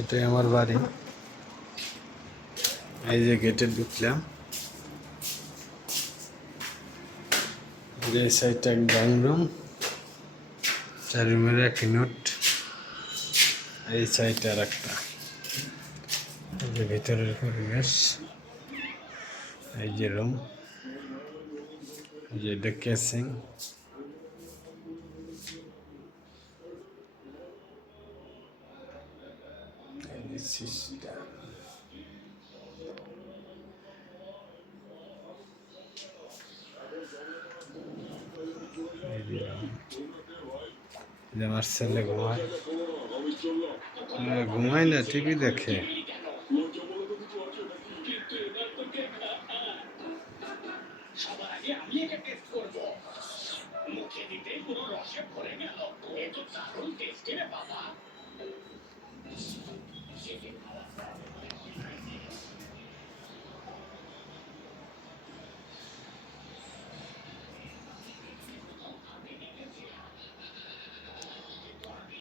এটাই আমার বাড়ি। এই যে গেটে ঢুকলাম, এই সাইডটা ড্রয়িং রুম, 4 রুমের এক ইউনিট, এই সাইডটা আর একটা। এই যে ভিতরের পরিবেশ, এই যে রুম, এই যে এটা কেসিং, এই যে সিস্টেম, এই যে room। এই যে আমার ছেলে ঘুমায়, ঘুমায় না, টিভি দেখে। সবার আগে আমি এটা টেস্ট করব, মুখে দিতে পুরো রসে ভরে গেল। এ তো দারুণ টেস্টি রে বাবা।